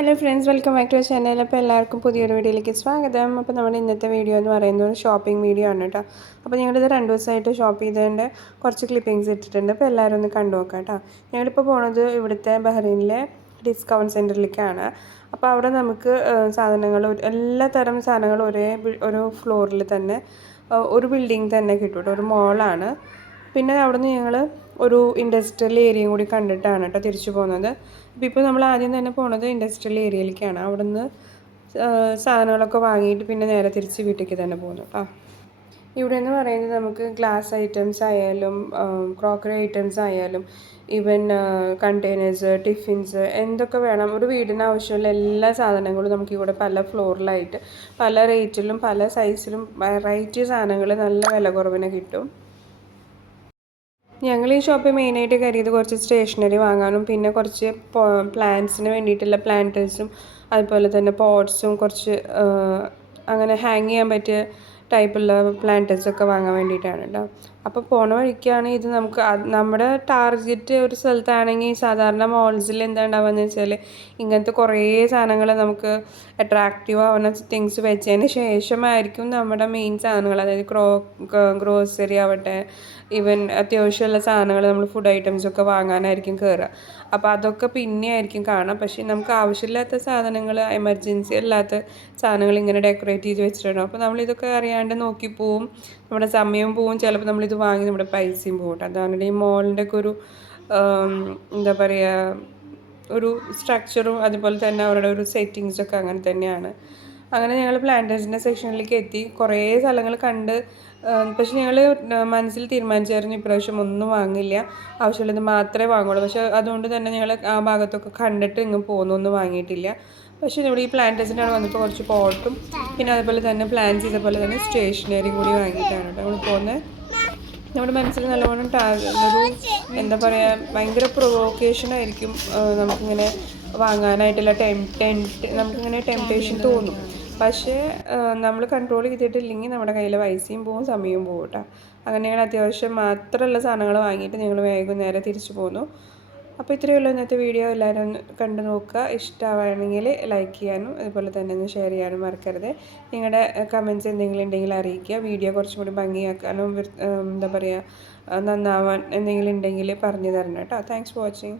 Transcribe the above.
Hello friends, welcome back to channel. അപ്പോൾ എല്ലാവർക്കും പുതിയൊരു വീഡിയോയിലേക്ക് സ്വാഗതം. അപ്പോൾ നമ്മുടെ ഇന്നത്തെ വീഡിയോ എന്ന് പറയുന്നത് ഒരു ഷോപ്പിംഗ് വീഡിയോ ആണ് കേട്ടോ. അപ്പോൾ ഞങ്ങളിത് 2 ദിവസമായിട്ട് ഷോപ്പ് ചെയ്തതിൻ്റെ കുറച്ച് ക്ലിപ്പിങ്സ് ഇട്ടിട്ടുണ്ട്. അപ്പോൾ എല്ലാവരും ഒന്ന് കണ്ടു നോക്കാം കേട്ടോ. ഞങ്ങളിപ്പോൾ പോകുന്നത് ഇവിടുത്തെ ബഹ്റൈനിലെ ഡിസ്കൗണ്ട് സെൻറ്ററിലേക്കാണ്. അപ്പോൾ അവിടെ നമുക്ക് സാധനങ്ങൾ എല്ലാ തരം സാധനങ്ങളും ഒരു ഫ്ലോറിൽ തന്നെ ഒരു ബിൽഡിംഗ് തന്നെ കിട്ടും കേട്ടോ. ഒരു മോളാണ്. പിന്നെ അവിടെ നിന്ന് ഞങ്ങൾ ഒരു ഇൻഡസ്ട്രിയൽ ഏരിയയും കൂടി കണ്ടിട്ടാണ് കേട്ടോ തിരിച്ചു പോകുന്നത്. ഇപ്പോൾ നമ്മൾ ആദ്യം തന്നെ പോകുന്നത് ഇൻഡസ്ട്രിയൽ ഏരിയയിലേക്കാണ്. അവിടെ നിന്ന് സാധനങ്ങളൊക്കെ വാങ്ങിയിട്ട് പിന്നെ നേരെ തിരിച്ച് വീട്ടിലേക്ക് തന്നെ പോകുന്നു കേട്ടോ. ഇവിടെ എന്ന് പറയുന്നത് നമുക്ക് ഗ്ലാസ് ഐറ്റംസ് ആയാലും ക്രോക്കറി ഐറ്റംസ് ആയാലും ഈവൻ കണ്ടെയ്നേഴ്സ്, ടിഫിൻസ് എന്തൊക്കെ വേണം ഒരു വീടിന് ആവശ്യമുള്ള എല്ലാ സാധനങ്ങളും നമുക്കിവിടെ പല ഫ്ലോറിലായിട്ട് പല റേറ്റിലും പല സൈസിലും വെറൈറ്റി സാധനങ്ങൾ നല്ല വില കുറവിന് കിട്ടും. ഞങ്ങൾ ഈ ഷോപ്പിൽ മെയിനായിട്ട് കയറിയത് കുറച്ച് സ്റ്റേഷനറി വാങ്ങാനും പിന്നെ കുറച്ച് പ്ലാന്റ്സിന് വേണ്ടിയിട്ടുള്ള പ്ലാന്റേഴ്സും അതുപോലെ തന്നെ പോട്ട്സും കുറച്ച് അങ്ങനെ ഹാങ് ചെയ്യാൻ പറ്റിയ ടൈപ്പുള്ള പ്ലാന്റേഴ്സൊക്കെ വാങ്ങാൻ വേണ്ടിയിട്ടാണ് കേട്ടോ. അപ്പോൾ പോണ വഴിക്കാണ് ഇത് നമുക്ക് നമ്മുടെ ടാർഗറ്റ് ഒരു സ്ഥലത്താണെങ്കിൽ സാധാരണ മോൾസിൽ എന്താ ഉണ്ടാവുകയെന്ന് വെച്ചാൽ ഇങ്ങനത്തെ കുറേ സാധനങ്ങൾ നമുക്ക് അട്രാക്റ്റീവ് ആവുന്ന തിങ്സ് വെച്ചതിന് ശേഷമായിരിക്കും നമ്മുടെ മെയിൻ സാധനങ്ങൾ, അതായത് ഗ്രോസറി ആവട്ടെ ഈവൻ അത്യാവശ്യമുള്ള സാധനങ്ങൾ നമ്മൾ ഫുഡ് ഐറ്റംസൊക്കെ വാങ്ങാനായിരിക്കും കയറുക. അപ്പോൾ അതൊക്കെ പിന്നെ ആയിരിക്കും കാണാം. പക്ഷേ നമുക്ക് ആവശ്യമില്ലാത്ത സാധനങ്ങൾ, എമർജൻസി അല്ലാത്ത സാധനങ്ങൾ ഇങ്ങനെ ഡെക്കറേറ്റ് ചെയ്ത് വെച്ചിട്ടുണ്ടാവും. അപ്പോൾ നമ്മളിതൊക്കെ അറിയാണ്ട് നോക്കി പോവും, നമ്മുടെ സമയവും പോവും, ചിലപ്പോൾ നമ്മളിത് വാങ്ങി നമ്മുടെ പൈസയും പോകട്ടെ. അതാണ് ഈ മോളിൻ്റെ ഒക്കെ ഒരു എന്താ പറയുക, ഒരു സ്ട്രക്ചറും അതുപോലെ തന്നെ അവരുടെ ഒരു സെറ്റിങ്സൊക്കെ അങ്ങനെ തന്നെയാണ്. അങ്ങനെ ഞങ്ങൾ പ്ലാന്റേഴ്സിൻ്റെ സെക്ഷനിലേക്ക് എത്തി. കുറേ സ്ഥലങ്ങൾ കണ്ട്, പക്ഷെ ഞങ്ങൾ മനസ്സിൽ തീരുമാനിച്ചായിരുന്നു ഇപ്രാവശ്യം ഒന്നും വാങ്ങില്ല, ആവശ്യമുള്ളത് മാത്രമേ വാങ്ങുള്ളൂ. പക്ഷെ അതുകൊണ്ട് തന്നെ ഞങ്ങൾ ആ ഭാഗത്തൊക്കെ കണ്ടിട്ട് ഇങ്ങ് ഒന്നും വാങ്ങിയിട്ടില്ല. പക്ഷേ ഇവിടെ ഈ പ്ലാന്റേഴ്സിൻ്റെ അവിടെ വന്നപ്പോൾ കുറച്ച് പോട്ടും പിന്നെ അതുപോലെ തന്നെ പ്ലാൻ ചെയ്ത പോലെ തന്നെ സ്റ്റേഷനറി കൂടി വാങ്ങിയിട്ടാണ് കേട്ടോ നമ്മൾ പോകുന്നത്. നമ്മുടെ മനസ്സിൽ നല്ലവണ്ണം ഒരു എന്താ പറയുക, ഭയങ്കര പ്രൊവോക്കേഷനായിരിക്കും നമുക്കിങ്ങനെ വാങ്ങാനായിട്ടുള്ള നമുക്കിങ്ങനെ ടെംപ്റ്റേഷൻ തോന്നും. പക്ഷേ നമ്മൾ കൺട്രോൾ ചെയ്തിട്ടില്ലെങ്കിൽ നമ്മുടെ കയ്യിൽ പൈസയും പോവും, സമയവും പോവും കേട്ടോ. അങ്ങനെ ഞങ്ങൾ അത്യാവശ്യം മാത്രമുള്ള സാധനങ്ങൾ വാങ്ങിയിട്ട് ഞങ്ങൾ വേഗം നേരെ തിരിച്ചു പോന്നു. അപ്പോൾ ഇത്രയേ ഉള്ളൂ ഇന്നത്തെ വീഡിയോ. എല്ലാവരും കണ്ടു നോക്കുക. ഇഷ്ടമാണെങ്കിൽ ലൈക്ക് ചെയ്യാനും അതുപോലെ തന്നെ ഒന്ന് ഷെയർ ചെയ്യാനും മറക്കരുത്. നിങ്ങളുടെ കമൻറ്റ്സ് എന്തെങ്കിലും ഉണ്ടെങ്കിൽ അറിയിക്കുക. വീഡിയോ കുറച്ചും കൂടി ഭംഗിയാക്കാനും എന്താ പറയുക, നന്നാവാൻ എന്തെങ്കിലും ഉണ്ടെങ്കിൽ പറഞ്ഞു തരണം കേട്ടോ. Thanks for watching.